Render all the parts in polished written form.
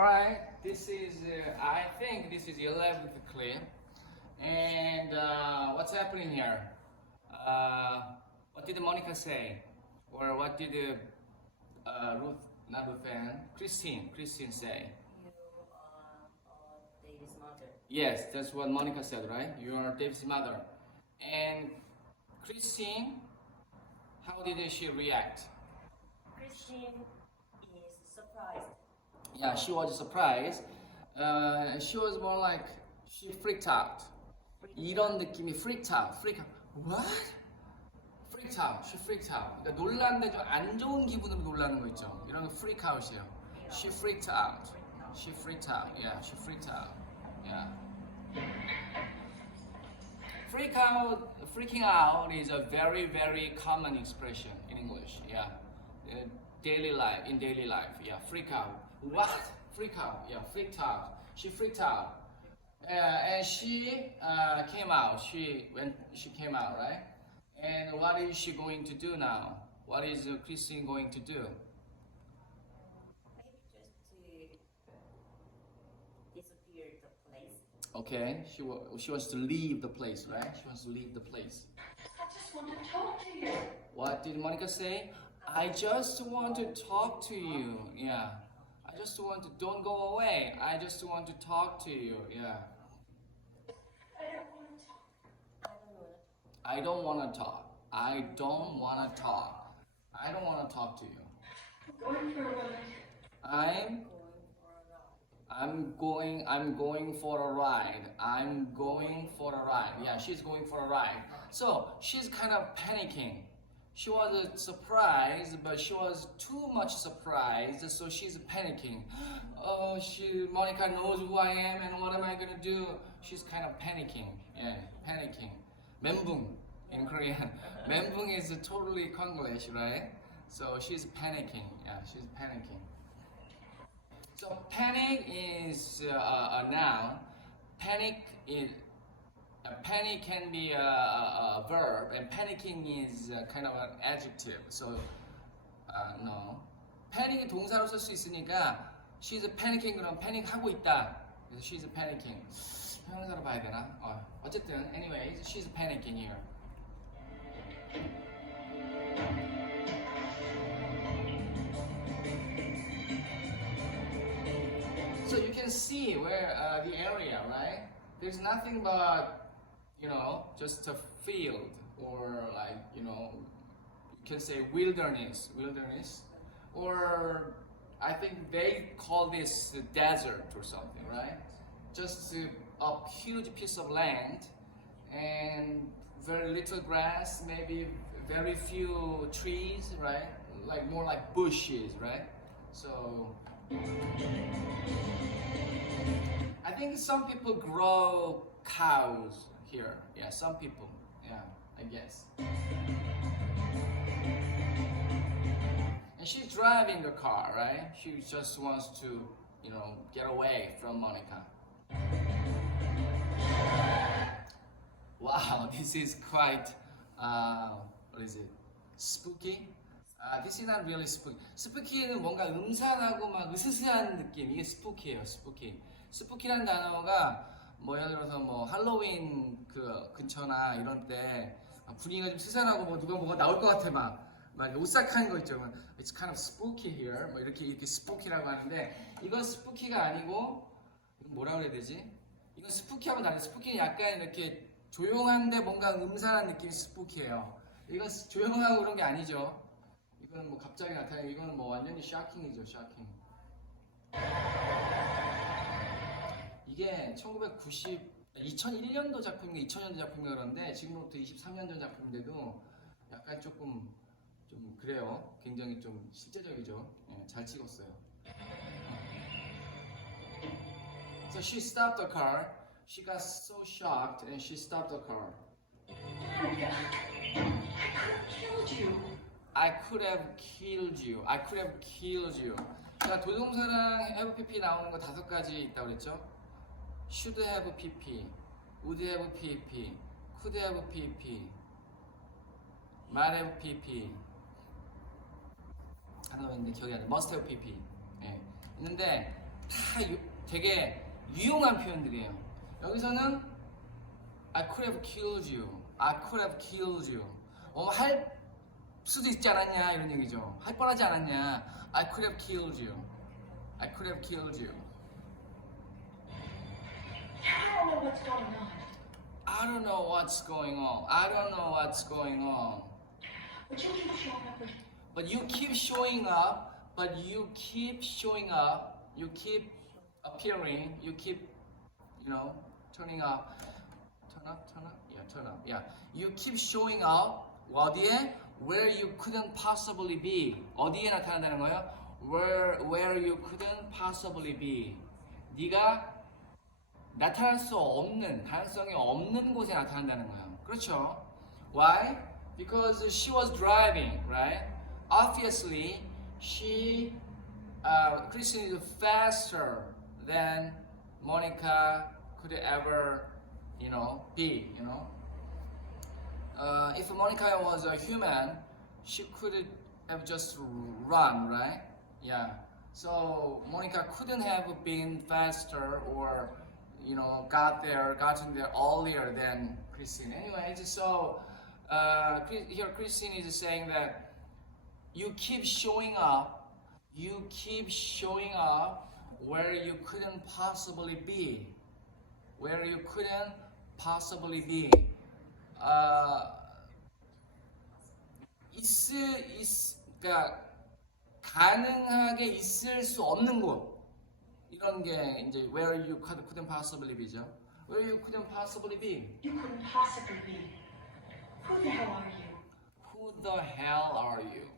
Alright, this is, I think this is the 11th clip. And what's happening here? What did Monica say? Or what did Christine say? You are David's mother. Yes, that's what Monica said, right? You are David's mother. And Christine, how did she react? Christine is surprised. Yeah, she was surprised. She was more like she freaked out. 이런 느낌이 freaked out. What? Freaked out. She freaked out. 그러니까 놀랐는데 좀 안 좋은 기분으로 놀라는 거 있죠. 이런 거 freak out이에요. She freaked out. She freaked out. Yeah, she freaked out. Yeah. Freaking out is a very, very common expression in English. Yeah. In daily life. Yeah, freak out. What? Freak out. Yeah, freaked out. She freaked out. And she came out. She came out, right? And what is she going to do now? What is Christine going to do? Maybe just to disappear the place. Okay, she wants to leave the place, right? She wants to leave the place. I just want to talk to you. What did Monica say? I just want to talk to you. Yeah. I just want to, don't go away. I just want to talk to you. Yeah. I don't want to talk. I don't want to talk. I don't want to talk to you. I'm going for a ride. I'm going for a ride. I'm going for a ride. Yeah, she's going for a ride. So she's kind of panicking. She was surprised, but she was too much surprised, so she's panicking. Oh, Monica knows who I am, and what am I gonna do? She's kind of panicking. Yeah, panicking. 멘붕 in Korean. 멘붕 is totally Konglish, right? So she's panicking. Yeah, she's panicking. So panic is a noun. Panic can be a verb, and panicking is kind of an adjective. So no. panic이 동사로 쓸 수 있으니까 she's panicking 그럼 패닉하고 있다. 그래서 she's panicking. 형용사로 봐야 되나? 어쨌든 anyways, she's panicking here. So you can see where the area, right? There's nothing but, just a field, or like, you can say wilderness, or I think they call this desert or something, right? Just a huge piece of land and very little grass, maybe very few trees, right? Like more like bushes, right? So I think some people grow cows here. Yeah, some people. Yeah, I guess. And she's driving the car, right? She just wants to, get away from Monica. Wow, this is quite, what is it? Spooky? This is not really spooky. 스푸키는 뭔가 음산하고 막 으스스한 느낌. 이게 스푸키예요, 스푸키. 스푸키라는 단어가 예를 들어서 할로윈 그 근처나 이런 때 분위기가 좀 스산하고 누가 뭐가 나올 것 같아 막 오싹한 거 있죠. It's kind of spooky here. 이렇게 스푸키라고 하는데 이건 스푸키가 아니고 이건 뭐라 그래야 되지? 이건 스푸키하고 다른 스푸키는 약간 이렇게 조용한데 뭔가 음산한 느낌이 스푸키예요. 이건 조용하고 그런 게 아니죠. 이건 갑자기 나타나요. 이거는 완전히 샤킹이죠, 샤킹. 이게 2001년도 작품인가 2000년도 작품인가 그런데 지금부터 23년 전 작품인데도 약간 조금 좀 그래요. 굉장히 좀 실제적이죠. 예, 잘 찍었어요. So she stopped the car. She got so shocked and she stopped the car. Monica, I could have killed you. I could have killed you. 자, 도동사랑 have pp 나오는 거 5가지 있다고 그랬죠? should have pp, would have pp, could have pp, might have pp. 하나 있는데 기억이 안 나. must have pp. 예. 있는데 다 되게 유용한 표현들이에요. 여기서는 I could have killed you. I could have killed you. 할 수도 있지 않았냐 이런 얘기죠. 할 뻔하지 않았냐. I could have killed you. I could have killed you. I don't know what's going on. I don't know what's going on. I don't know what's going on. But you keep showing up with But you keep showing up. But you keep showing up. You keep appearing. You keep, turning up. Turn up, turn up. Yeah, turn up. Yeah. You keep showing up. 어디에? Where you couldn't possibly be. 어디에 나타난다는 거예요? Where you couldn't possibly be. 네가 나타날 수 없는, 가능성이 없는 곳에 나타난다는 거예요. 그렇죠? Why? Because she was driving, right? Obviously, Christine is faster than Monica could ever, be, If Monica was a human, she could have just run, right? Yeah. So Monica couldn't have been faster or, gotten there earlier than Christine. Anyways, so here Christine is saying that you keep showing up where you couldn't possibly be. Where you couldn't possibly be. 그러니까 가능하게 있을 수 없는 곳 이런 게 이제 where you couldn't possibly be죠. Where you couldn't possibly be. you couldn't possibly be. Who the hell are you? Who the hell are you?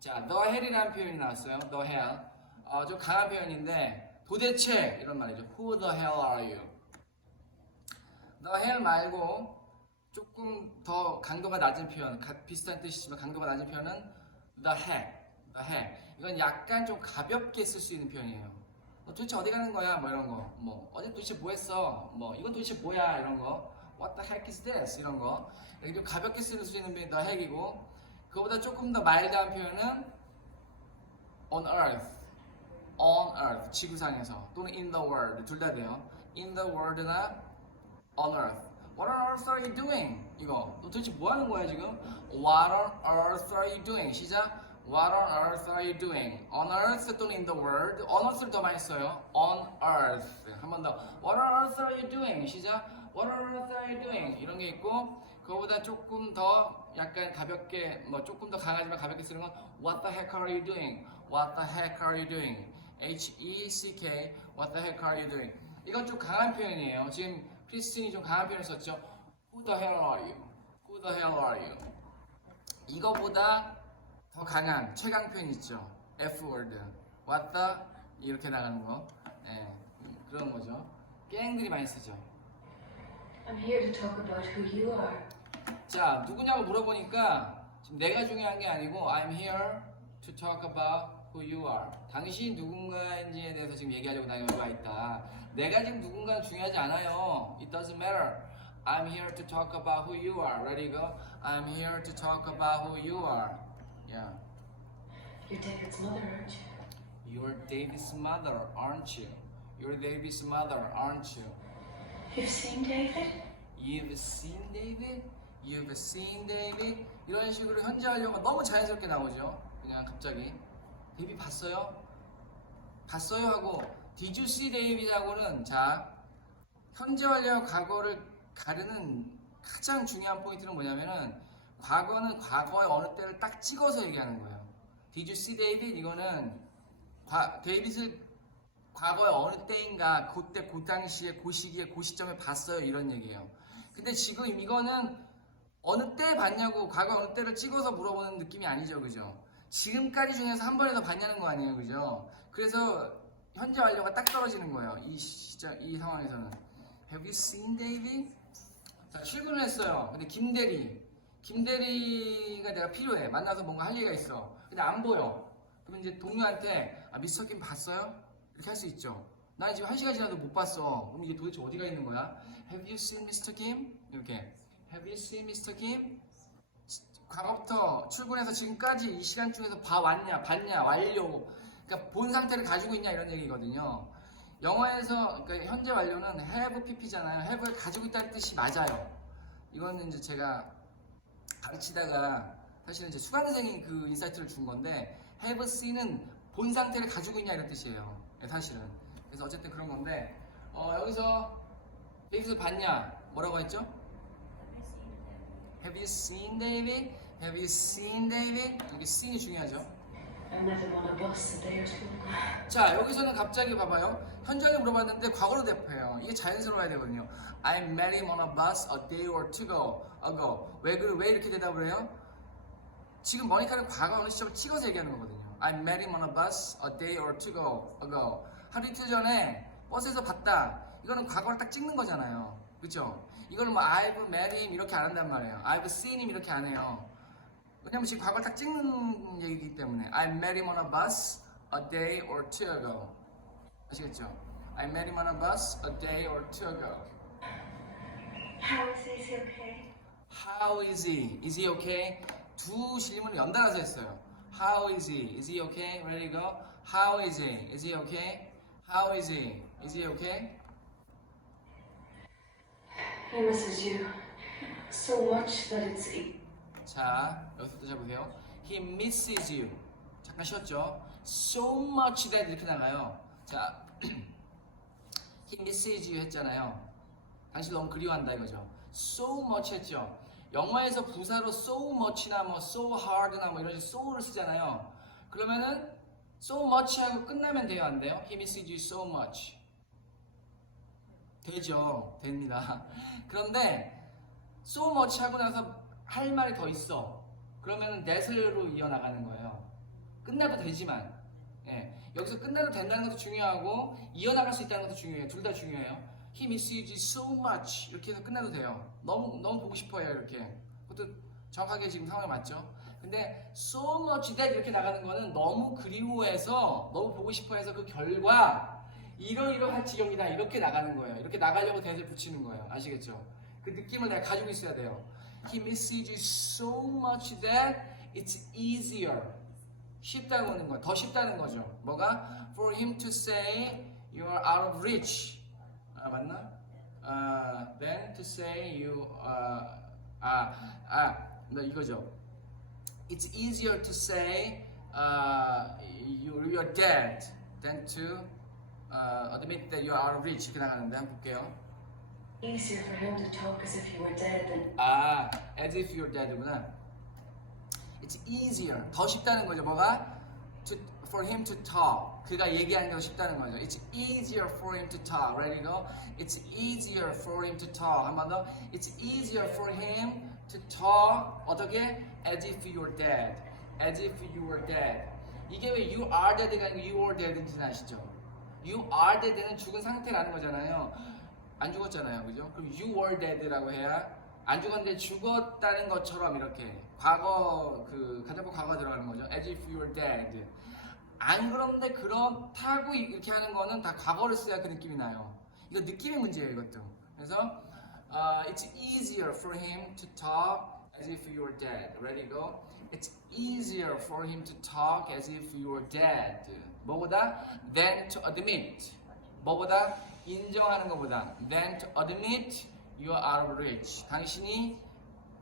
자, the hell이라는 표현이 나왔어요. The hell. 좀 강한 표현인데 도대체 이런 말이죠. Who the hell are you? The hell 말고 조금 더 강도가 낮은 표현, 비슷한 뜻이지만 강도가 낮은 표현은 the heck. The heck. 이건 약간 좀 가볍게 쓸 수 있는 표현이에요. 너 도대체 어디 가는 거야? 뭐 이런 거. 뭐 어제 도대체 뭐 했어? 뭐 이건 도대체 뭐야? 이런 거. What the heck is this? 이런 거. 이렇게 좀 가볍게 쓸 수 있는 표현이 the heck이고 그거보다 조금 더 마일드한 표현은 on earth. On earth. 지구상에서 또는 in the world. 둘 다 돼요. in the world나 on earth. What on earth are you doing? 이거. 너 도대체 뭐 하는 거야 지금? What on earth are you doing? 시작. What on earth are you doing? On earth 또는 in the world. On earth를 더 많이 써요. On earth. 한 번 더. What on earth are you doing? 시작. What on earth are you doing? 이런 게 있고 그거보다 조금 더 약간 가볍게 조금 더 강하지만 가볍게 쓰는 건 What the heck are you doing? What the heck are you doing? H-E-C-K What the heck are you doing? 이건 좀 강한 표현이에요. 지금 크리스틴이 좀 강한 표현을 썼죠. Who the hell are you? Who the hell are you? 이거보다 더 강한 최강 표현 있죠. F-word. What the 이렇게 나가는 거. 네, 그런 거죠. 갱들이 많이 쓰죠. I'm here to talk about who you are. 자, 누구냐고 물어보니까 지금 내가 중요한 게 아니고 I'm here to talk about who you are. 당신이 누군가인지에 대해서 지금 얘기하려고 나 여기 와 있다. 내가 지금 누군가는 중요하지 않아요. It doesn't matter. I'm here to talk about who you are. Ready, go? I'm here to talk about who you are. Yeah. You're David's mother, aren't you? You're David's mother, aren't you? You're David's mother, aren't you? You've seen David? You've seen David? You've seen David? 이런 식으로 현재하려고 너무 자연스럽게 나오죠. 그냥 갑자기. 데이비 봤어요? 봤어요? 하고 Did you see David? 하고는 자 현재완료와 과거를 가르는 가장 중요한 포인트는 뭐냐면은 과거는 과거의 어느 때를 딱 찍어서 얘기하는 거예요. Did you see David? 이거는 데이빗을 과거의 어느 때인가 그때 그 당시에 그 시기에 그 시점에 봤어요 이런 얘기예요. 근데 지금 이거는 어느 때 봤냐고 과거 어느 때를 찍어서 물어보는 느낌이 아니죠, 그죠? 지금까지 중에서 한 번에 더 봤냐는 거 아니에요, 그죠? 그래서 현재 완료가 딱 떨어지는 거예요. 이 시점, 이 상황에서는. Have you seen David? 자, 출근을 했어요. 근데 김대리가 내가 필요해. 만나서 뭔가 할 얘기가 있어. 근데 안 보여. 그럼 이제 동료한테 미스터 김 봤어요? 이렇게 할 수 있죠. 나 지금 1시간 지나도 못 봤어. 그럼 이게 도대체 어디가 있는 거야? Have you seen Mr. Kim? 이렇게. Have you seen Mr. Kim? 과거부터 출근해서 지금까지 이 시간 중에서 봤냐, 완료. 그러니까 본 상태를 가지고 있냐 이런 얘기거든요. 영어에서 그러니까 현재 완료는 have pp잖아요. have를 가지고 있다는 뜻이 맞아요. 이거는 이제 제가 가르치다가 사실은 이제 수강생이 그 인사이트를 준 건데 have see는 본 상태를 가지고 있냐 이런 뜻이에요. 사실은. 그래서 어쨌든 그런 건데 여기서 데이빗을 봤냐? 뭐라고 했죠? Have you seen David? Have you seen David? 이게 seen이 중요하죠. I met him on a bus a day or two ago. 자, 여기서는 갑자기 봐봐요. 현재를 물어봤는데 과거로 대표해요. 이게 자연스러워야 되거든요. I met him on a bus a day or two ago. 왜 이렇게 대답을 해요? 지금 머니카는 과거 어느 시점을 찍어서 얘기하는 거거든요. I met him on a bus a day or two ago. 하루 이틀 전에 버스에서 봤다. 이거는 과거를 딱 찍는 거잖아요. 그쵸? 이거는 뭐 I've met him 이렇게 안 한단 말이에요. I've seen him 이렇게 안 해요. 왜냐면 지금 과거를 딱 찍는 얘기이기 때문에 I met him on a bus a day or two ago. 아시겠죠? I met him on a bus a day or two ago. How is he? Is he okay? How is he? Is he okay? 두 질문을 연달아서 했어요. How is he? Is he okay? Ready go? How is he? Is he okay? How is he? Is he okay? He misses you so much that it's 자, 여기서부터 잡으세요. He misses you. 잠깐 쉬었죠? So much that 이렇게 나가요. 자, he misses you 했잖아요. 당신 너무 그리워한다 이거죠. So much 했죠. 영어에서 부사로 so much나 뭐 so hard나 뭐 이런 식으로 so를 쓰잖아요. 그러면은 so much 하고 끝나면 돼요, 안 돼요? He misses you so much. 되죠. 됩니다. 그런데 so much 하고 나서 할 말이 더 있어. 그러면은 that으로 이어나가는 거예요. 끝나도 되지만. 예. 여기서 끝나도 된다는 것도 중요하고 이어나갈 수 있다는 것도 중요해요. 둘 다 중요해요. He misses you so much. 이렇게 해서 끝나도 돼요. 너무 보고 싶어요. 이렇게. 그것도 정확하게 지금 상황이 맞죠? 근데 so much that 이렇게 나가는 거는 너무 그리워해서 너무 보고 싶어해서 그 결과 이러이러할 지경이다. 이렇게 나가는 거예요. 이렇게 나가려고 that을 붙이는 거예요. 아시겠죠? 그 느낌을 내가 가지고 있어야 돼요. He misses you so much that it's easier. 쉽다고 하는 거예요. 더 쉽다는 거죠. 뭐가? For him to say you are out of reach. 아, 맞나? Then to say you 이거죠. It's easier to say you're dead than to admit that you're out of reach. 이렇게 나가는데 한번 볼게요. easier for him to talk as if you were dead than as if you're dead구나. It's easier. 더 쉽다는 거죠. 뭐가? For him to talk. 그가 얘기하는 게 더 쉽다는 거죠. It's easier for him to talk. Ready go? It's easier for him to talk. 한 번 더. It's easier for him to talk. 어떻게? As if you're dead. As if you were dead. 이게 왜 you are dead가 아니고 you were dead인지 아시죠? You are dead는 죽은 상태라는 거잖아요. 안 죽었잖아요. 그죠? 그럼 you were dead라고 해야 안 죽었는데 죽었다는 것처럼 이렇게 과거 그 가정법 과거가 들어가는 거죠. As if you were dead. 안 그런데 그렇다고 이렇게 하는 거는 다 과거를 써야 그 느낌이 나요. 이거 느낌의 문제예요, 이것도. 그래서 it's easier for him to talk as if you were dead. Ready go? It's easier for him to talk as if you were dead. 뭐보다? Than to admit. 뭐보다? 인정하는 것보다. Than to admit you are out of reach. 당신이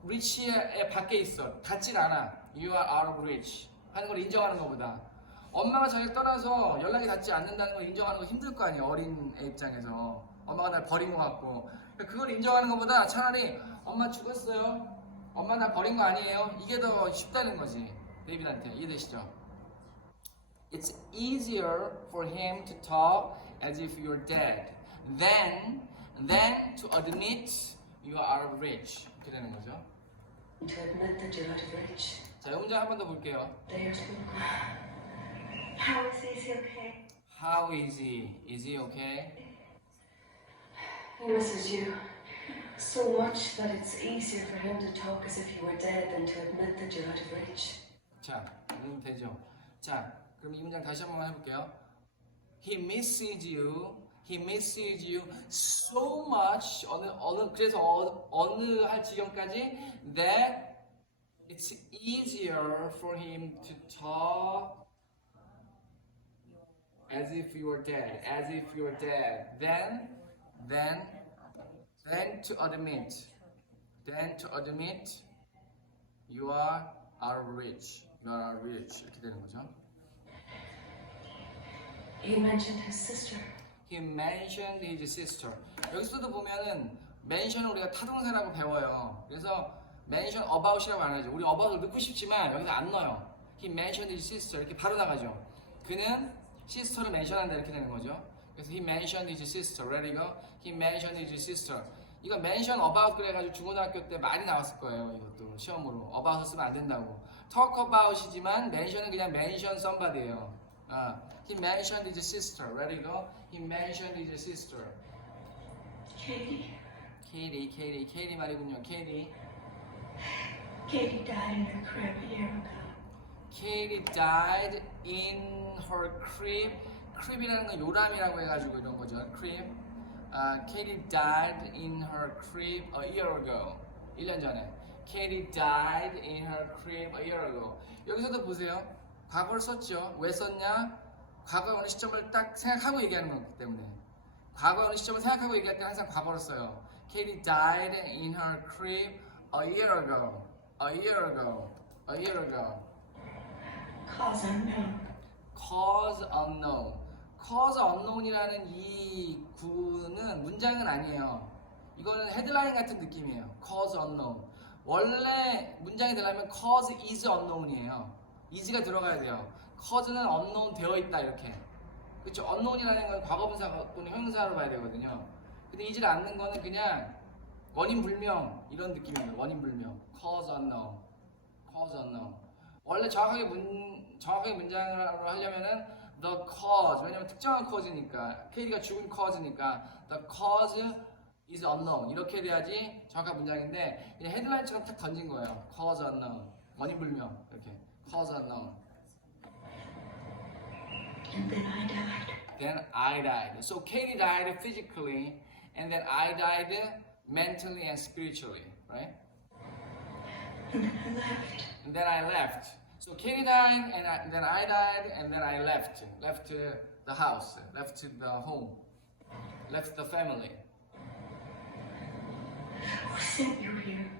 reach의 밖에 있어. 닿진 않아. You are out of reach. 하는 걸 인정하는 것보다. 엄마가 자기를 떠나서 연락이 닿지 않는다는 걸 인정하는 거 힘들 거 아니에요. 어린 애 입장에서. 엄마가 날 버린 것 같고. 그걸 인정하는 것보다 차라리 엄마 죽었어요. 엄마 나 버린 거 아니에요. 이게 더 쉽다는 거지. 데이빗한테. 이해되시죠? It's easier for him to talk as if you're dead than to admit you are out of reach. 이렇게 되는 거죠. to admit that you're out of reach. 자, 이 문장 한 번 더 볼게요. Day or two ago. How is he? Is he okay? How is he? Is he okay? He misses you so much that it's easier for him to talk as if you were dead than to admit that you're out of reach. 자, 이러면 되죠. 자, 그럼 이 문장 다시 한번 해볼게요. He misses you. He misses you so much. 그래서 어느 할 지경까지 that it's easier for him to talk as if you were dead, as if you were dead. Then to admit you are rich. You are rich. 이렇게 되는 거죠. He mentioned his sister. He mentioned his sister. 여기서도 보면은 mention은 우리가 타동사라고 배워요. 그래서 mention about이라고 안 하죠. 우리 about을 넣고 싶지만 여기서 안 넣어요. He mentioned his sister 이렇게 바로 나가죠. 그는 sister를 mention한다 이렇게 되는 거죠. 그래서 he mentioned his sister. Ready go? He mentioned his sister. 이거 mention about 그래가지고 중고등학교 때 많이 나왔을 거예요. 이것도 시험으로 about을 쓰면 안 된다고. talk about이지만 mention은 그냥 mention somebody예요. He mentioned his sister. Ready go? He mentioned his sister. Katie. Katie 말이군요. Katie Katie died in her crib a year ago. Katie died in her crib. crib이라는 건 요람이라고 해가지고 이런 거죠. crib. Katie died in her crib a year ago. 1년 전에. Katie died in her crib a year ago. 여기서도 보세요. 과거를 썼죠. 왜 썼냐? 과거의 어느 시점을 딱 생각하고 얘기하는 거기 때문에. 과거의 어느 시점을 생각하고 얘기할 때 항상 과거를 써요. Katie died in her crib a year ago. A year ago. A year ago. Cause unknown. Cause unknown. Cause unknown이라는 이 구는 문장은 아니에요. 이거는 헤드라인 같은 느낌이에요. Cause unknown. 원래 문장이 되려면 cause is unknown이에요. is가 들어가야 돼요. cause는 unknown 되어 있다 이렇게. 그렇죠? unknown이라는 건 과거분사 또는 형용사로 봐야 되거든요. 근데 is를 않는 거는 그냥 원인 불명 이런 느낌이에요. 원인 불명. Cause unknown. Cause unknown. 원래 정확하게 문장을 하려면은 the cause, 왜냐면 특정한 cause니까 Katie가 죽은 cause니까 the cause is unknown 이렇게 돼야지 정확한 문장인데 그냥 헤드라인처럼 탁 던진 거예요. cause unknown, 원인 불명 이렇게 cause unknown. And then I died. Then I died. So Katie died physically, and then I died mentally and spiritually, right? And then I left. And then I left. So Katie died, and then I died, and then I left. Left the house, left the home, left the family. Who sent you here?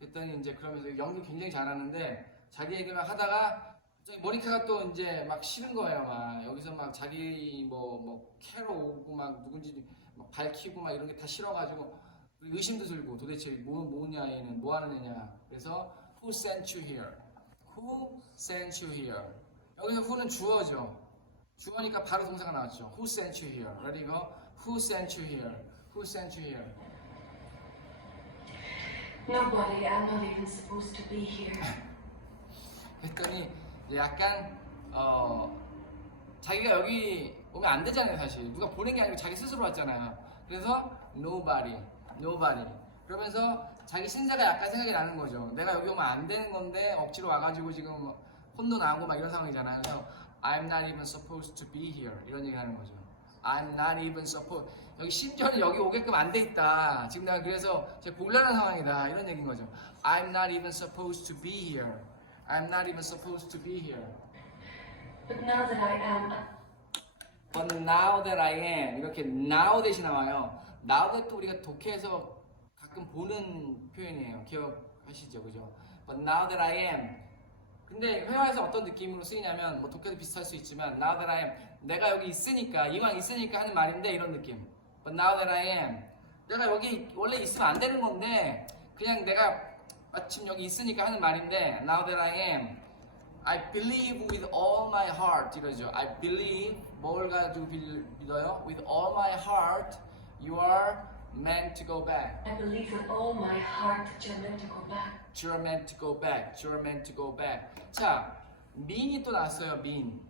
그랬더니 이제 그러면서 연기 굉장히 잘하는데 자기 얘기만 하다가 갑자기 모니카가 또 이제 막 싫은 거예요. 막 여기서 막 자기 뭐 캐러 오고 막 누군지 막 밝히고 막 이런 게 다 싫어가지고 의심도 들고 도대체 뭐냐 얘는 뭐 하는 애냐. 그래서 Who sent you here? Who sent you here? 여기서 who는 주어죠. 주어니까 바로 동사가 나왔죠. Who sent you here? Ready go? Who sent you here? Who sent you here? Nobody. I'm not even supposed to be here. 그랬더니 약간 자기가 여기 오면 안 되잖아요. 사실 누가 보낸 게 아니고 자기 스스로 왔잖아요. 그래서 nobody 그러면서 자기 신세가 약간 생각이 나는 거죠. 내가 여기 오면 안 되는 건데 억지로 와가지고 지금 혼도 나고 막 이런 상황이잖아요. 그래서 I'm not even supposed to be here 이런 얘기 하는 거죠. I'm not even supposed 여기 심지어는 여기 오게끔 안 돼 있다. 지금 내가 그래서 제가 곤란한 상황이다 이런 얘기인 거죠. I'm not even supposed to be here. I'm not even supposed to be here. But now that I am, But now that I am 이렇게 now 대신 나와요. now that 우리가 독해에서 가끔 보는 표현이에요. 기억하시죠, 그죠? But now that I am. 근데 회화에서 어떤 느낌으로 쓰이냐면 뭐 독해도 비슷할 수 있지만 now that I am 내가 여기 있으니까 이왕 있으니까 하는 말인데 이런 느낌. But now that I am 내가 여기 원래 있으면 안 되는 건데 그냥 내가 마침 여기 있으니까 하는 말인데 now that I am I believe with all my heart 이러죠. I believe 뭘 가지고 믿어요? With all my heart you are meant to go back. I believe with all my heart that you're meant to go back. You're meant to go back. You're meant to go back. 자, mean이 또 나왔어요. mean.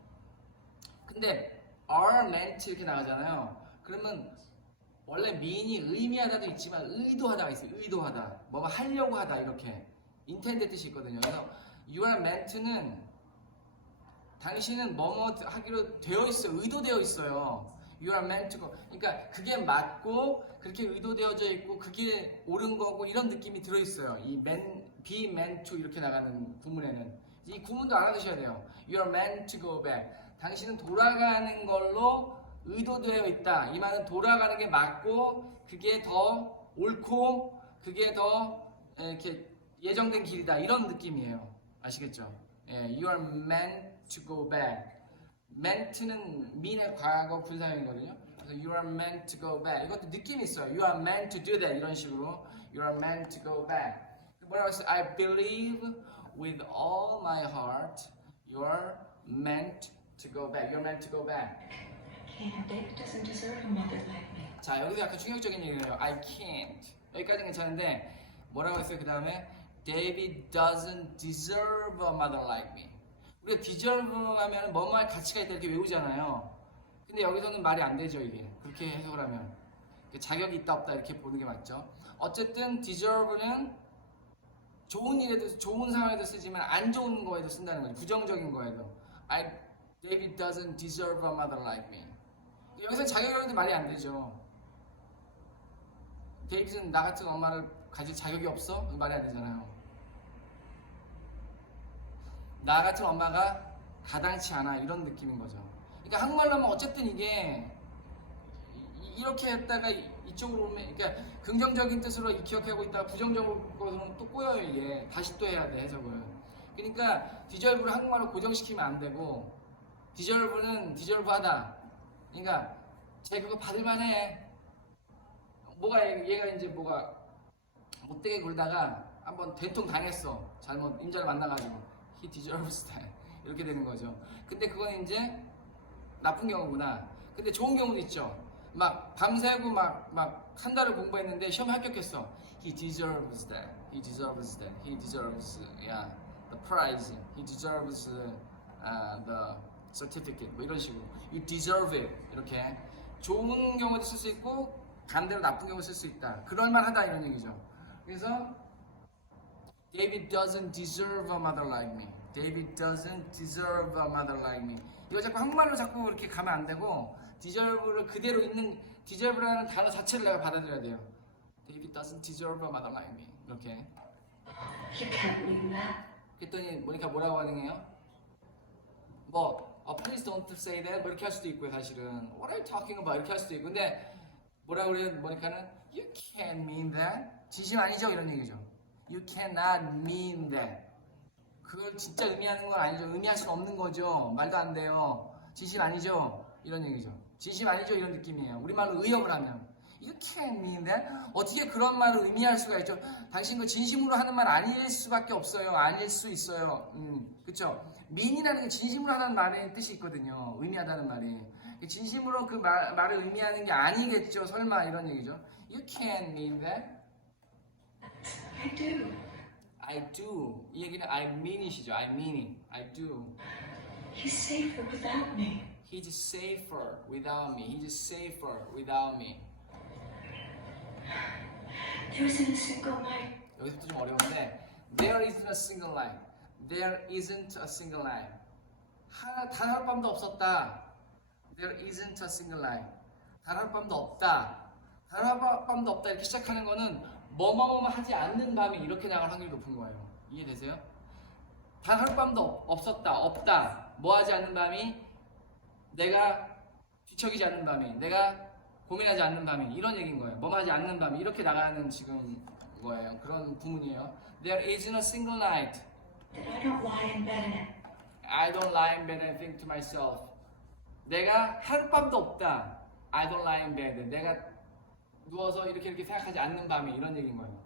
근데 are meant 이렇게 나가잖아요. 그러면 원래 mean이 의미하다도 있지만 의도하다가 있어요. 의도하다. 뭐가 하려고 하다 이렇게. intended 뜻이 있거든요. 그래서 you are meant는 당신은 뭐뭐 하기로 되어 있어요. 의도되어 있어요. You are meant to go. 그러니까 그게 맞고 그렇게 의도되어져 있고 그게 옳은 거고 이런 느낌이 들어있어요. 이 be meant to 이렇게 나가는 구문에는 이 구문도 알아두셔야 돼요. You are meant to go back. 당신은 돌아가는 걸로 의도되어 있다. 이 말은 돌아가는 게 맞고 그게 더 옳고 그게 더 이렇게 예정된 길이다. 이런 느낌이에요. 아시겠죠? 예, you are meant to go back. meant는 mean의 과거 분사형이거든요. 그래서 you are meant to go back. 이것도 느낌이 있어요. you are meant to do that. 이런 식으로 you are meant to go back. 뭐라고 했어요? I believe with all my heart you are meant to go back. You're meant to go back. Can't. David doesn't deserve a mother like me. 자, 여기서 약간 충격적인 얘기예요. I can't. 여기까지는 괜찮은데 뭐라고 했어요? 그 다음에 David doesn't deserve a mother like me. 우리가 deserve 하면 뭐뭐 할 가치가 있다 이렇게 외우잖아요. 근데 여기서는 말이 안 되죠, 이게. 그렇게 해석을 하면. 자격이 있다 없다 이렇게 보는 게 맞죠. 어쨌든 deserve는 좋은 일에도 좋은 상황에도 쓰지만 안 좋은 거에도 쓴다는 거죠. 부정적인 거에도. David doesn't deserve a mother like me. 여기서 자격이라는데 말이 안 되죠. 데이빗은 나 같은 엄마를 가질 자격이 없어? 말이 안 되잖아요. 나 같은 엄마가 가당치 않아 이런 느낌인 거죠. 그러니까 한국말로 하면 어쨌든 이게 이렇게 했다가 이쪽으로 오면 그러니까 긍정적인 뜻으로 기억하고 있다가 부정적으로는 또 꼬여요 이게. 다시 또 해야 돼 해석을. 그러니까 디저브를 한국말로 고정시키면 안 되고 디저브는 디저브하다. 그러니까 쟤 그거 받을만해. 뭐가 얘가 이제 뭐가 못되게 굴다가 한번 된통 당했어. 잘못 임자를 만나가지고 he deserves that 이렇게 되는 거죠. 근데 그건 이제 나쁜 경우구나. 근데 좋은 경우도 있죠. 막 밤새고 막 한 달을 공부했는데 시험에 합격했어. He deserves that. He deserves that. He deserves yeah the prize. He deserves the certificate. 뭐 이런 식으로. You deserve it. 이렇게 좋은 경우도 쓸 수 있고 반대로 나쁜 경우 쓸 수 있다. 그럴만하다 이런 얘기죠. 그래서 David doesn't deserve a mother like me. David doesn't deserve a mother like me. 이거 자꾸 한국말로 자꾸 이렇게 가면 안 되고 deserve를 그대로 있는 deserve라는 단어 자체를 내가 받아들여야 돼요. David doesn't deserve a mother like me. 이렇게. You can't mean that. 그랬더니 모니카 뭐라고 반응해요? 뭐 please don't say that 뭐 이렇게 할 수도 있고요 사실은. What are you talking about 이렇게 할 수도 있고 근데 뭐라고 그래요 모니카는? You can't mean that. 진심 아니죠 이런 얘기죠. You cannot mean that. 그걸 진짜 의미하는 건 아니죠. 의미할 수 없는 거죠. 말도 안 돼요. 진심 아니죠? 이런 얘기죠. 진심 아니죠? 이런 느낌이에요. 우리말로 의역을 하면 You can't mean that. 어떻게 그런 말을 의미할 수가 있죠? 당신 그 진심으로 하는 말 아닐 수밖에 없어요. 아닐 수 있어요. 그쵸? mean이라는 게 진심으로 하는 말의 뜻이 있거든요. 의미하다는 말이. 진심으로 그 말을 의미하는 게 아니겠죠. 설마 이런 얘기죠. You can't mean that. I do. I do. 이 얘기는 I mean it이죠. I mean it. I do. He's safer without me. He's safer without me. He's safer without me. There isn't a single night. 여기서부터 좀 어려운데 There isn't a single night. There isn't a single night. 단 하룻밤도 없었다. There isn't a single night. 단 하룻밤도 없다. 단 하룻밤도 없다 이렇게 시작하는 거는 뭐뭐뭐 하지 않는 밤이 이렇게 나갈 확률이 높은 거예요. 이해되세요? 단 하룻밤도 없었다. 없다. 뭐 하지 않는 밤이 내가 뒤척이지 않는 밤이 내가 고민하지 않는 밤이 이런 얘기인 거예요. 뭐 하지 않는 밤이 이렇게 나가는 지금 거예요. 그런 부문이에요. There isn't a single night. That I don't lie in bed and I don't lie in bed and think to myself. 내가 하룻밤도 없다. I don't lie in bed. 내가 누워서 이렇게 생각하지 않는 밤이 이런 얘기인 거예요.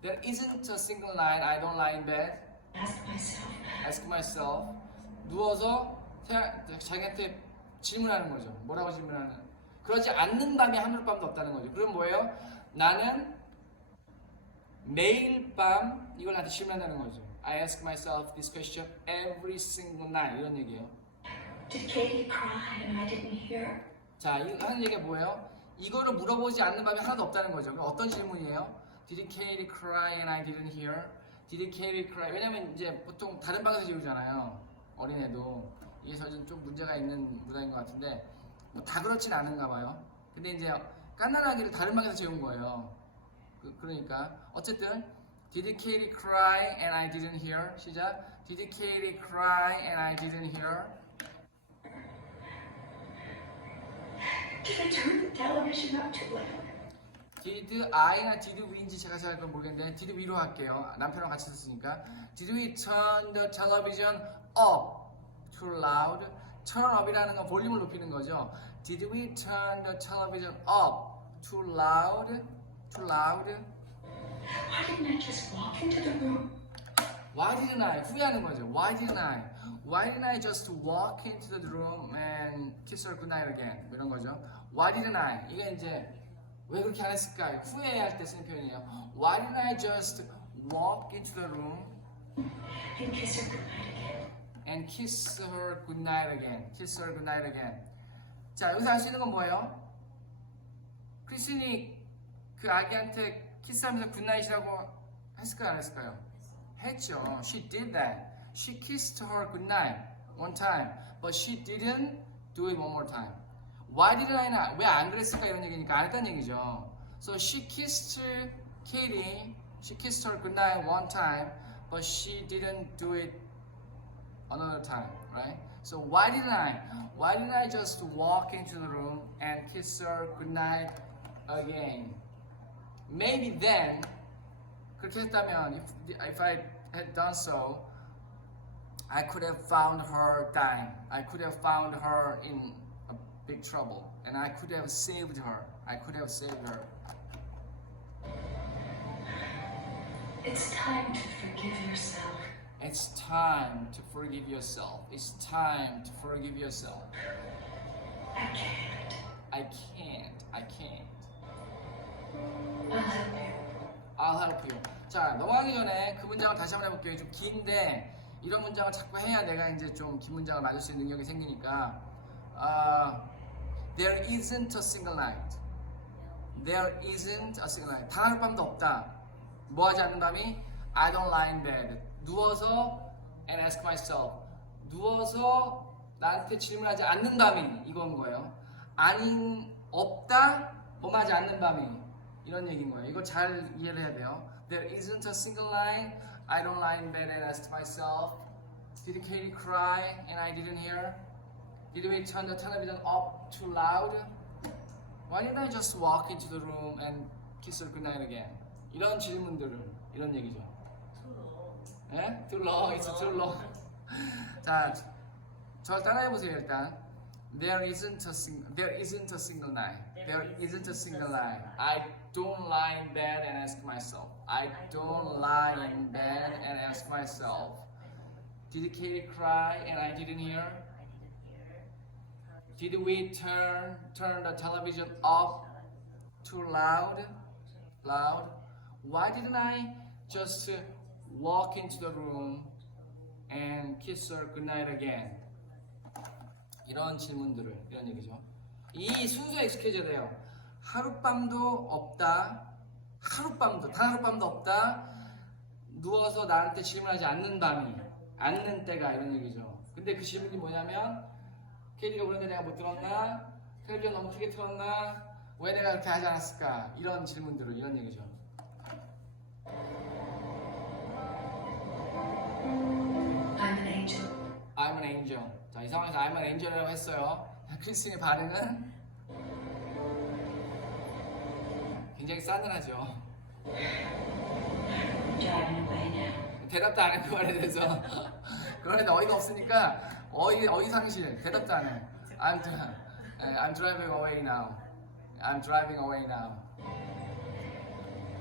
There isn't a single night I don't lie in bed. Ask myself. 누워서 자기한테 질문하는 거죠. 뭐라고 질문하는? 그러지 않는 밤이 하룻밤도 없다는 거죠. 그럼 뭐예요? 나는 매일 밤 이걸 나한테 질문한다는 거죠. I ask myself this question every single night 이런 얘기예요. Did Katie cry and I didn't hear? 자, 이 하는 얘기가 뭐예요? 이거를 물어보지 않는 밤이 하나도 없다는 거죠. 그럼 어떤 질문이에요? Did Katie cry and I didn't hear? Did Katie cry? 왜냐면 이제 보통 다른 방에서 재우잖아요. 어린애도. 이게 사실 좀 문제가 있는 문화인 것 같은데 뭐 다 그렇진 않은가 봐요. 근데 이제 깐난아기를 다른 방에서 재운 거예요. 그러니까 어쨌든 Did Katie cry and I didn't hear? 시작. Did Katie cry and I didn't hear? Did I turn the television up too loud? Did I나 did we인지 제가 잘 모르겠는데 did we로 할게요. 남편이랑 같이 썼으니까. Did we turn the television up too loud? turn up이라는 건 볼륨을 높이는 거죠. Did we turn the television up too loud? Too loud? Why didn't I just walk into the room? Why didn't I? 후회하는 거죠. Why didn't I? Why didn't I just walk into the room and kiss her goodnight again? 뭐 이런 거죠. Why didn't I? 이게 이제 왜 그렇게 안 했을까? 후회할 때 쓰는 표현이에요. Why didn't I just walk into the room And kiss her goodnight again. and kiss her goodnight again? Kiss her goodnight again. 자, 여기서 할 수 있는 건 뭐예요? 크리스틴이 그 아기한테 키스하면서 굿나잇이라고 했을까요? 안 했을까요? 했죠. She did that. She kissed her goodnight one time, but she didn't do it one more time. Why didn't I not? 왜 안 그랬을까 이런 얘기니까 안 했다는 얘기죠. So she kissed Katie. She kissed her goodnight one time, but she didn't do it another time, right? So why didn't I? Why didn't I just walk into the room and kiss her goodnight again? Maybe then 그렇게 했다면 if I had done so, I could have found her dying. I could have found her in a big trouble, and I could have saved her. I could have saved her. It's time to forgive yourself. It's time to forgive yourself. It's time to forgive yourself. I can't. I can't. I can't. I'll help you. I'll help you. 자, 넘어가기 전에 그 문장을 다시 한번 해볼게요. 좀 긴데 이런 문장을 자꾸 해야 내가 이제 좀 긴 문장을 만들 수 있는 능력이 생기니까. There isn't a single night. There isn't a single night. 단 하룻밤도 없다. 뭐 하지 않는 밤이? I don't lie in bed. 누워서 and ask myself. 누워서 나한테 질문하지 않는 밤이 이건 거예요. 아닌 없다. 뭐하지 않는 밤이 이런 얘기인 거예요. 이거 잘 이해를 해야 돼요. There isn't a single line. I don't lie in bed and ask myself. Did Katie cry and I didn't hear? Did we turn the television up too loud? Why didn't I just walk into the room and kiss her goodnight again? 이런 질문들을 이런 얘기죠. 예? Too long. It's too long. 자, 저 따라해보세요 일단. There isn't a single night. There isn't a single night. I don't lie in bed and ask myself. I don't lie in bed and ask myself. Did Katie cry and I didn't hear? Did we turn the television up too loud? Loud? Why didn't I just walk into the room and kiss her goodnight again? 이런 질문들을 이런 얘기죠. 이 순서에 익숙해져야 돼요. 하룻밤도 없다. 하룻밤도 단 하룻밤도 없다. 누워서 나한테 질문하지 않는 밤이 않는 때가 이런 얘기죠. 근데 그 질문이 뭐냐면 케이디가 그런데 내가 못 들었나? 텔레비전 너무 크게 틀었나? 왜 내가 그렇게 하지 않았을까? 이런 질문들을 이런 얘기죠. I'm an angel. I'm an angel. 자, 이 상황에서 I'm an angel이라고 했어요. 크리스틴의 반응은 굉장히 싸늘하죠. Driving away now. 대답도 안 해, 그 말에 대해서. 그런데 어이가 없으니까 어이상실 대답도 안 해. I'm driving away now. I'm driving away now.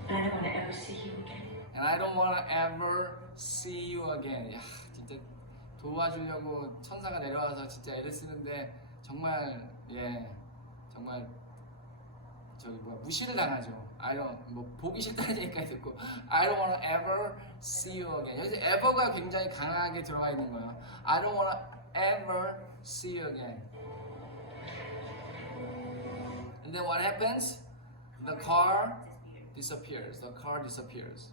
I don't want to ever see you again. And I don't want to ever see you again. 야, 진짜 도와주려고 천사가 내려와서 진짜 애를 쓰는데 정말 정말 저기 무시를 당하죠. 보기 싫다는 얘기까지 듣고 I don't want to ever see you again. 여기서 ever가 굉장히 강하게 들어가 있는 거예요. I don't want to ever see you again. And then what happens? The car disappears. The car disappears.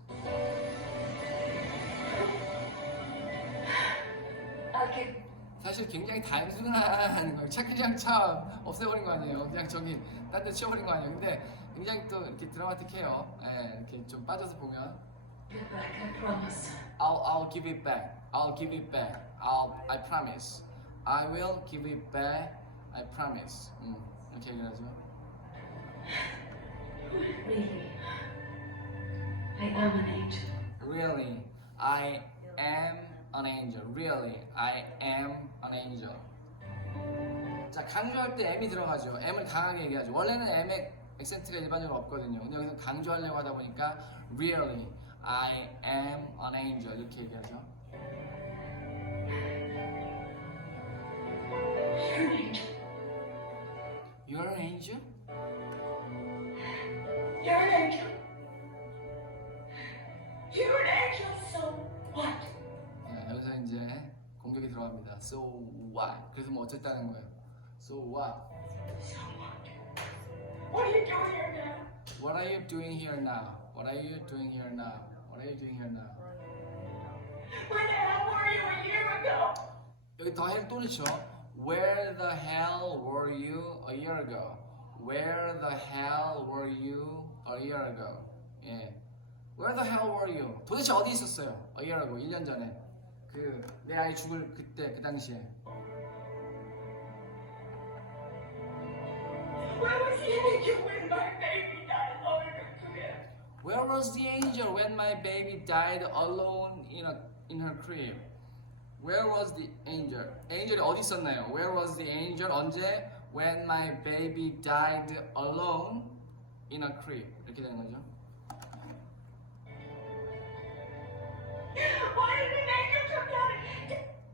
Okay. 사실 굉장히 단순한 거예요. 차 그냥 차 없애버린 거 아니에요. 그냥 저기 딴 데 치워버린 거 아니에요. 근데 굉장히 또 이렇게 드라마틱해요. 이렇게 좀 빠져서 보면 Get back, I promise. I'll give it back. I'll give it back. I promise. I will give it back. I promise. 이렇게 얘기를 하죠. Really, I am an angel. Really, I am an angel. Really, I am an angel. 자, 강조할 때 M이 들어가죠. M을 강하게 얘기하죠. 원래는 M의 액센트가 일반적으로 없거든요. 근데 여기서 강조하려고 하다 보니까 Really, I am an angel 이렇게 얘기하죠. You're an angel. You're an angel? You're an angel. You're an angel, so what? 네, 여기서 이제 공격이 들어갑니다. So what? 그래서 뭐 어쨌다는 거예요. So what? So what? What are you doing here now? What are you doing here now? What are you doing here now? What are you doing here now? Where the hell were you a year ago? 여기 더 헬 또 넣죠. Where the hell were you a year ago? Where the hell were you a year ago? 예. Where the hell were you? 도대체 어디 있었어요? A year ago, 1년 전에. 그 내 아이 죽을 그때 그 당시에. Where was the angel when my baby died alone in her crib? Where was the angel when my baby died alone in her crib? Where was the angel? angel이 어디 있었나요? Where was the angel? 언제? When my baby died alone in a crib. 이렇게 되는 거죠. Why did an angel come down and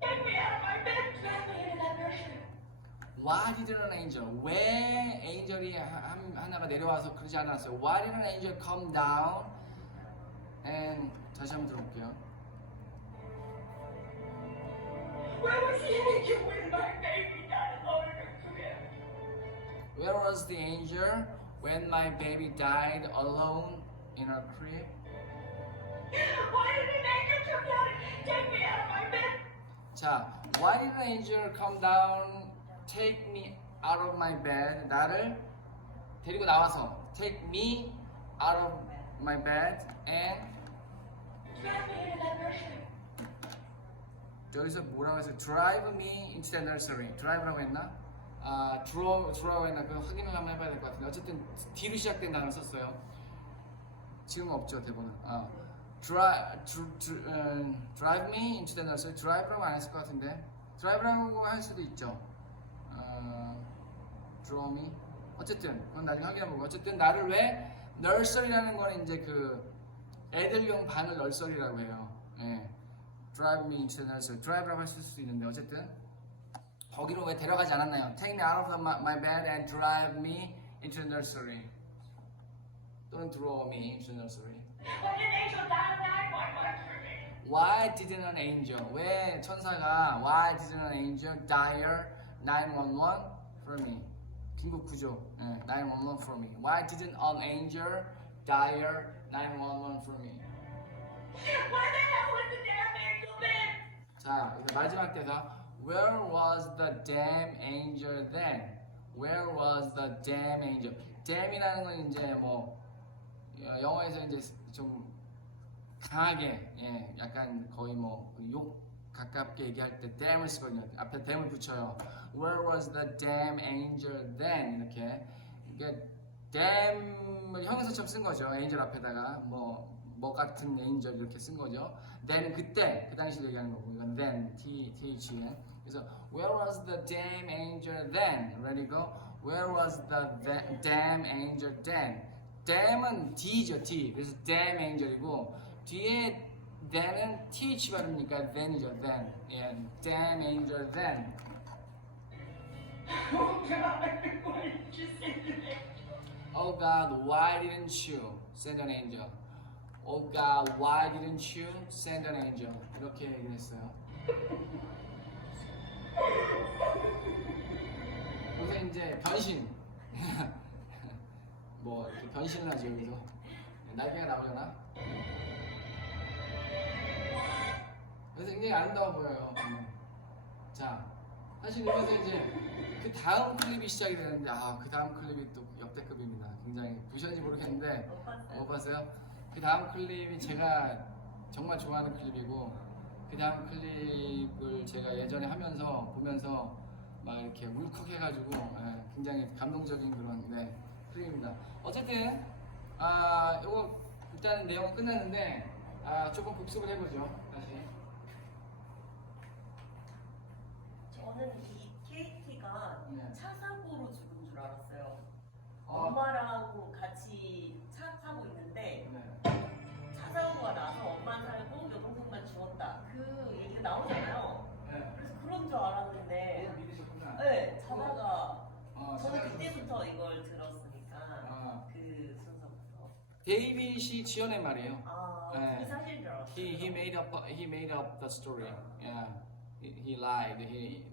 take me out of my bed and drag me into that nursery? Why didn't an angel? 왜 엔젤이 하나가 내려와서 그러지 않았어요? Why didn't an angel come down? And 다시 한번 들어볼게요. Where was the angel when my baby died alone in her crib? Where was the angel when my baby died alone in her crib? Why did an angel come down and take me out of my bed? 자, why did an angel come down, take me out of my bed? 나를 데리고 나와서 take me out of my bed and Drag me into that nursery. 여기서 뭐라고 했어요? Drive me into the nursery. Drive라고 했나? 아, draw라고 했나? 그 확인을 한번 해봐야 될 것 같은데 어쨌든 D로 시작된 단어를 썼어요. 지금은 없죠 대본은. Drive me into the nursery. Drive라고 안 했을 것 같은데 Drive라고 할 수도 있죠. Draw me. 어쨌든 그건 나중에 확인해보고 어쨌든 나를 왜 nursery라는 거는 이제 그 애들용 방을 nursery라고 해요. 예. Drive me into the nursery. Drive라고 할 수도 있는데 어쨌든 거기로 왜 데려가지 않았나요? Take me out of my bed and drive me into the nursery. 또는 draw me into the nursery. Why did an angel dial 911 for me? Why didn't an angel? 왜 천사가 Why didn't an angel dial 911 for me? 긴급 구조. 네, 911 for me. Why didn't an angel dial 911 for me? Where the hell was the damn angel then? 자, 이제 마지막 대사. Where was the damn angel then? Where was the damn angel? damn이라는 건 이제 뭐 영어에서 이제 좀 강하게 예, 약간 거의 뭐 욕 가깝게 얘기할 때 damn을 쓰거든요. 앞에 damn을 붙여요. Where was the damn angel then? 이렇게 그러니까 damn을 형용사처럼 쓴 거죠. angel 앞에다가 뭐 같은 angel 이렇게 쓴 거죠. then은 그때 그 당시 얘기하는 거고 이건 then then. 그래서 where was the damn angel then? Ready go? Where was the damn angel then? damn은 D죠, D. 그래서 damn angel이고 뒤에 then은 TH 발음이니까 then이죠, then. 예, damn angel then. Oh God, why did you send an angel? Oh God, why didn't you send an angel? Oh God, why didn't you send an angel? 이렇게 얘기를 했어요. 여기서 이제 변신. 뭐 이렇게 변신을 하죠 여기서. 날개가 나오잖아. 그래서 굉장히 아름다워 보여요. 자, 사실 여기서 이제 그 다음 클립이 시작이 되는데 그 다음 클립이 또 역대급입니다. 굉장히 보셨는지 모르겠는데 못 봤어요? 그 다음 클립이 제가 정말 좋아하는 클립이고 그 다음 클립을 제가 예전에 보면서 막 이렇게 울컥해가지고 굉장히 감동적인 그런 프레임입니다. 어쨌든 이거 일단 내용은 끝났는데 조금 복습을 해보죠. 다시. 저는 이 KT가 네. 차 사고로 죽은 줄 알았어요. 어. 엄마랑 같이 차 타고 있는데 네. 차 사고가 나서 엄마 살고 여동생만 죽었다. 그 얘기가 나오잖아요. 네. 그래서 그런 줄 알았는데 믿으셨구나. 네, 자다가 저는 생각해보셨어요. 그때부터 이걸 들었으니까 아. 그 순서부터 데이빗이 지어낸 말이에요. 네. 그게 사실인 줄 알았어요. He made up the story. Yeah. He lied.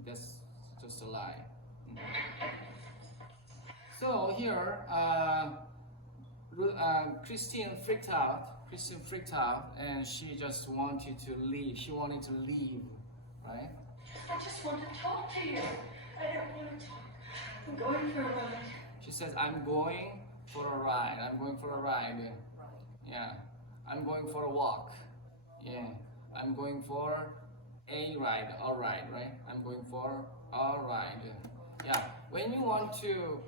That's just a lie. So here, Christine freaked out, and she just wanted to leave. She wanted to leave, right? I just want to talk to you. I don't want to talk. I'm going for a ride. She says, "I'm going for a ride. I'm going for a ride. Yeah. I'm going for a walk. Yeah. I'm going for a ride. All right, right? I'm going for a ride. Yeah. When you want to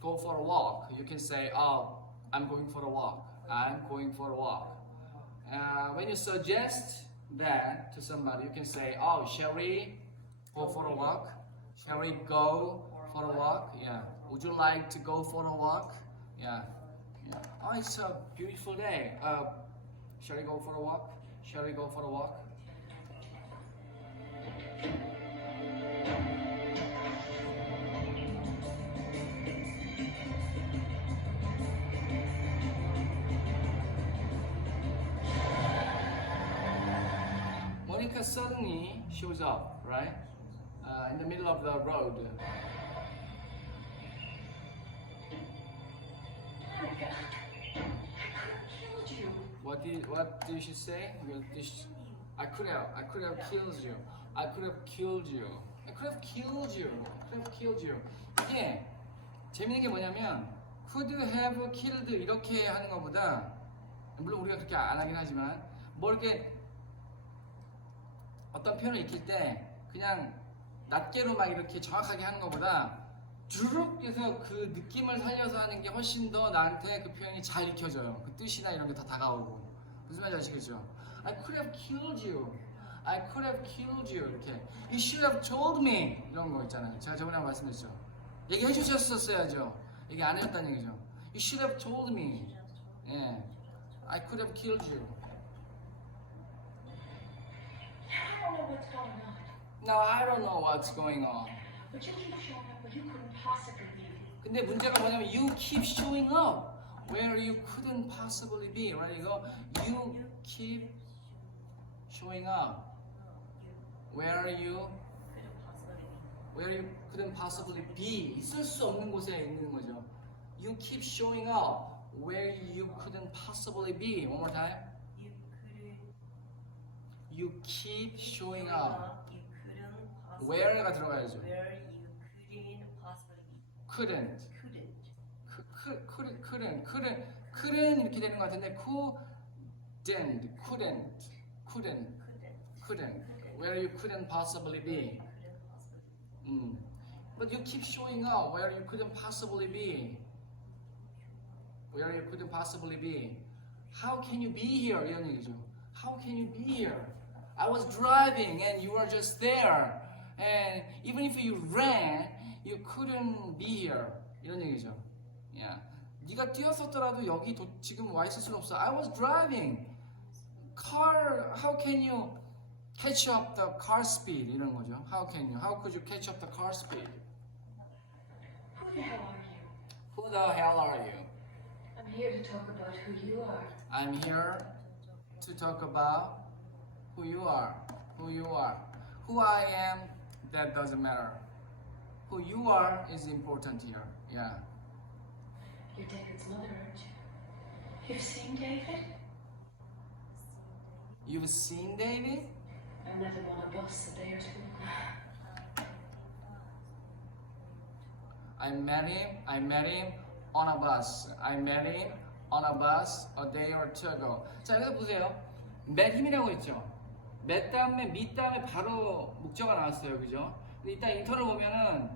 go for a walk, you can say, "Oh, I'm going for a walk. I'm going for a walk." When you suggest that to somebody, you can say, "Oh, shall we go for a walk? Shall we go for a walk? Yeah. Would you like to go for a walk? Yeah. Yeah. Oh, it's a beautiful day. Shall we go for a walk? Shall we go for a walk?" Monica suddenly shows up, right? In the middle of the road. Monica, I could have killed you. What did she say? I could have killed you. I could have killed you. I could have killed you. I could have killed you. 이게 재밌는 게 뭐냐면 could have killed 이렇게 하는 것보다 물론 우리가 그렇게 안 하긴 하지만 뭐 이렇게 어떤 표현을 익힐 때 그냥 낱개로 막 이렇게 정확하게 하는 것보다 주룩 해서 그 느낌을 살려서 하는 게 훨씬 더 나한테 그 표현이 잘 익혀져요. 그 뜻이나 이런 게 다 다가오고. 무슨 말인지 아시겠죠? I could have killed you. I could have killed you. 이렇게. You should have told me. 이런 거 있잖아요. 제가 저번에 말씀드렸죠. 얘기해 주셨었어야죠. 얘기 안 해줬다는 얘기죠. You should have told me. 예. I could have killed you. Now I don't know what's going on. Now I don't know what's going on. But you keep showing up where you couldn't possibly be. 근데 문제가 뭐냐면 you keep showing up where you couldn't possibly be. right? 이거 you keep showing up where you couldn't possibly be. 있을 수 없는 곳에 있는 거죠. You keep showing up where you couldn't possibly be. One more time. You keep showing up. where가 들어가야죠. Where you couldn't possibly be. couldn't. couldn't. couldn't 이렇게 되는 것 같은데 couldn't where you couldn't possibly be. But you keep showing up where you couldn't possibly be. Where you couldn't possibly be. How can you be here? 이런 얘기죠. How can you be here? I was driving and you were just there. And even if you ran, you couldn't be here. 이런 얘기죠. Yeah. 네가 뛰었었더라도 여기 지금 와 있을 수는 없어. I was driving. Car, how can you catch up the car speed? 이런 거죠. How could you catch up the car speed? Who the hell are you? Who the hell are you? I'm here to talk about who you are. I'm here to talk about who you are. Who you are. Who I am, that doesn't matter. Who you are is important here. Yeah. You're David's mother, aren't you? You've seen David? You've seen David? I met him on a bus a day or two ago. I met him on a bus. I met him on a bus a day or two ago. 자, 여기서 보세요. met him이라고 했죠. met 다음에 meet 다음에 바로 목적어가 나왔어요. 그죠? 근데 이따 인터넷 보면은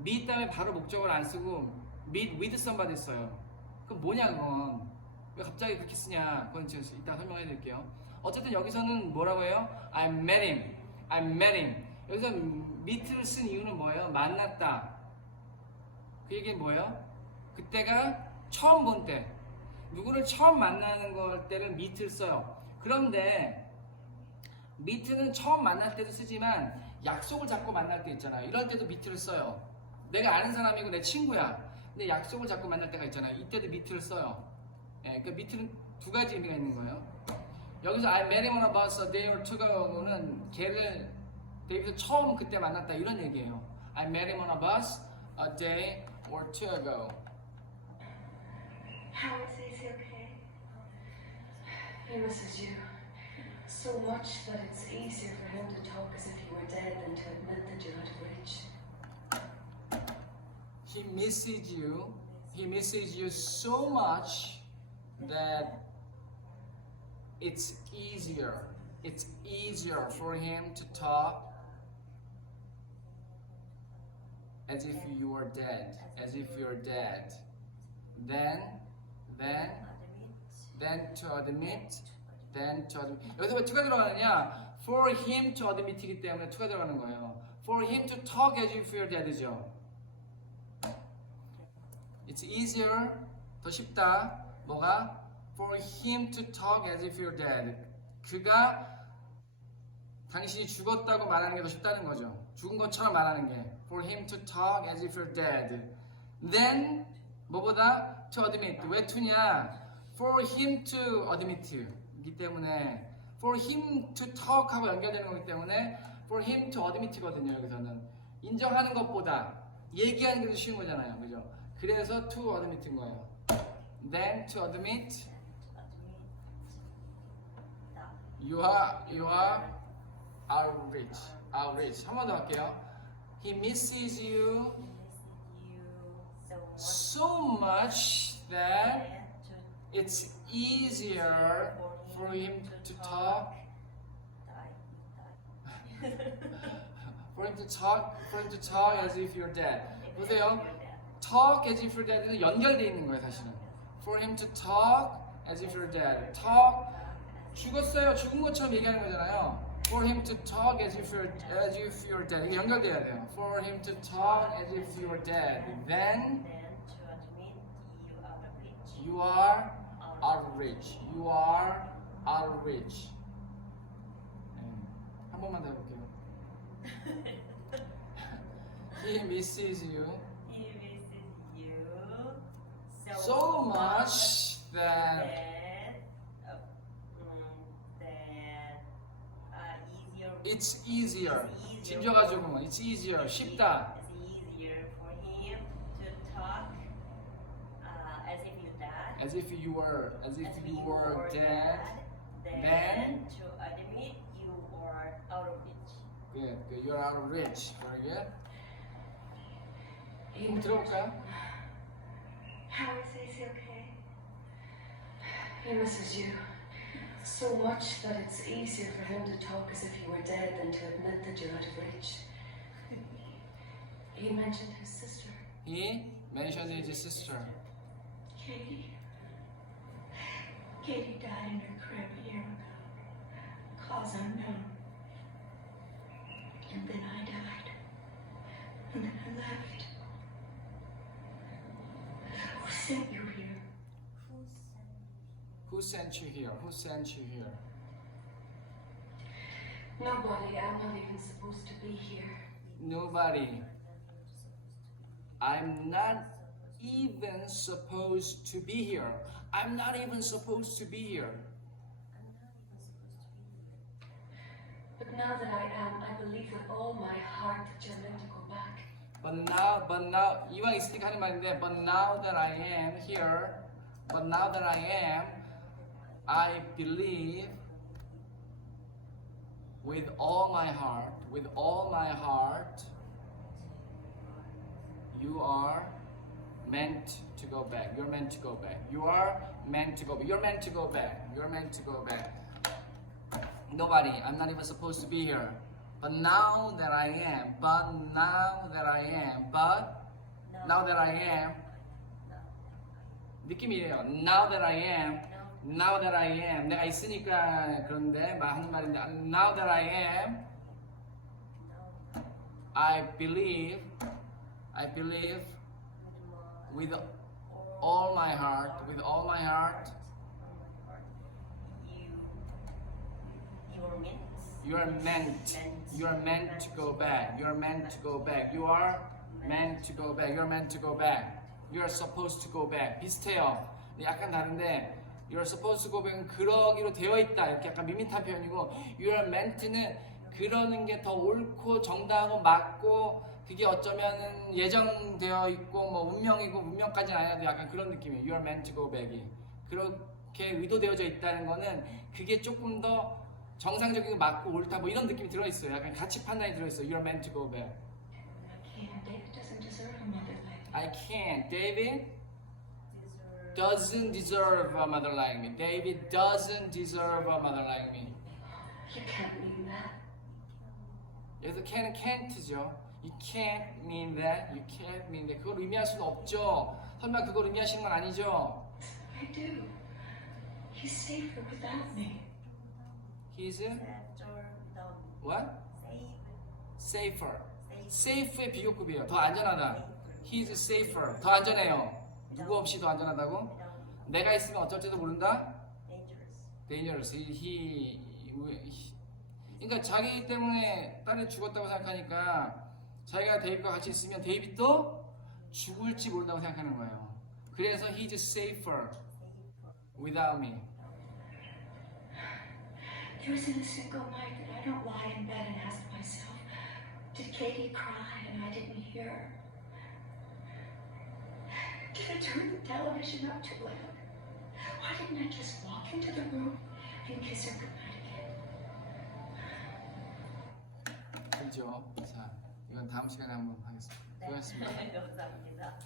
meet 다음에 바로 목적을 안 쓰고 meet with somebody 써요. 그럼 뭐냐 그건? 왜 갑자기 그렇게 쓰냐? 그건 지금 이따 설명해 드릴게요. 어쨌든 여기서는 뭐라고 해요? I met him. I met him. 여기서 meet를 쓴 이유는 뭐예요? 만났다. 그 얘기는 뭐예요? 그때가 처음 본 때. 누구를 처음 만나는 걸 때를 meet를 써요. 그런데 meet는 처음 만날 때도 쓰지만 약속을 잡고 만날 때 있잖아요. 이럴 때도 meet를 써요. 내가 아는 사람이고 내 친구야. 근데 약속을 잡고 만날 때가 있잖아요. 이때도 meet를 써요. 예, 그러니까 meet는 두 가지 의미가 있는 거예요. 여기서 I met him on a bus a day or two ago는 걔를 데이비드 처음 그때 만났다 이런 얘기예요. I met him on a bus a day or two ago. How is he okay? He misses you so much that it's easier for him to talk as if you were dead than to admit that you're out of reach. He misses you. He misses you so much that it's easier. It's easier for him to talk as if you were dead, as if you're dead. Then to admit. 여기서 왜 to가 들어가느냐? For him to admit이기 때문에 to가 들어가는 거예요. For him to talk as if you're dead죠. It's easier, 더 쉽다. 뭐가? For him to talk as if you're dead. 그가 당신이 죽었다고 말하는 게 더 쉽다는 거죠. 죽은 것처럼 말하는 게. For him to talk as if you're dead. Then 뭐보다? To admit. 왜 to냐? For him to admit. 이기 때문에 For him to talk 하고 연결되는 거기 때문에 For him to admit거든요. 여기서는 인정하는 것보다 얘기하는 게 더 쉬운 거잖아요. 그죠? 그래서 to admit인 거예요. Then to admit you are outrage. 한 번 더 할게요. He misses you so much that it's easier for him to talk. For him to talk as if you're dead. 보세요. Talk as if you're dead는 연결되어 있는 거예요, 사실은. For him to talk as if you're dead. Talk 죽었어요. 죽은 것처럼 얘기하는 거잖아요. For him to talk as if you're dead. 이게 연결돼야 돼요. For him to talk as if you're dead. Then you are outrage. You are outrage. 한 번만 더 해볼게요. He misses you so much that it's easier. 진저가지고 it's easier. 쉽다. It's easier for him to talk as if you were dead than to admit you are out of reach. Good. You're out of reach. Very good. He 한번 들어볼까요? How is he okay? He misses you so much that it's easier for him to talk as if you were dead than to admit that you're out of reach. He mentioned his sister, He mentioned his sister. Katie. Katie died in her crib a year ago. Cause unknown. And then I died. And then I left. Who sent you here? Who sent you here? Who sent you here? Nobody. I'm not even supposed to be here. Nobody. I'm not even supposed to be here. I'm not even supposed to be here. But now that I am, I believe with all my heart that you're meant to go back. But now, 이왕 있으니까 하는 말인데, but now that I am here, I believe with all my heart, you are meant to go back. You're meant to go back. You are meant to go back. You're meant to go back. You're meant to go back. Nobody. I'm not even supposed to be here. But now that I am, but now that I am, but now that I am. 느낌이에요. Now that I am, now that I am. 내가 있으니까 그런데 하는 말인데 now that I am, I believe with all my heart, with all my heart. You are meant to go back. You are meant to go back. You are meant to go back. You are meant to go back. You are supposed to go back. 비슷해요. 약간 다른데 You are supposed to go back은 그러기로 되어 있다. 이렇게 약간 밋밋한 표현이고 You are meant는 그러는 게 더 옳고 정당하고 맞고 그게 어쩌면은 예정되어 있고 뭐 운명이고 운명까지는 아니라도 약간 그런 느낌이에요. You are meant to go back이 그렇게 의도되어져 있다는 거는 그게 조금 더 정상적이고 맞고 옳다 뭐 이런 느낌이 들어있어요. 약간 가치 판단이 들어있어요. You are meant to go back. I can't. David doesn't deserve a mother like me. David doesn't deserve a mother like me. You can't mean that. 여기서 can't죠. You can't mean that. You can't mean that. 그걸 의미할 수는 없죠. 설마 그걸 의미하시는 건 아니죠? I do. He's safer without me. He's what? Safer. Safe의 비교급이에요. 더 안전하다. He's safer. 더 안전해요. 누구 없이 더 안전하다고? 내가 있으면 어쩔지도 모른다? Dangerous. 그러니까 자기 때문에 딸이 죽었다고 생각하니까 자기가 데이빗과 같이 있으면 데이빗도 죽을지 모른다고 생각하는 거예요. 그래서 he's safer without me. There isn't a single night that I don't lie in bed and ask myself, did Katie cry and I didn't hear her? Did I turn the television up too loud? Why didn't I just walk into the room and kiss her goodnight again? 그죠? 자, 이건 다음 시간에 한번 하겠습니다. 수고하셨습니다. 감사합니다.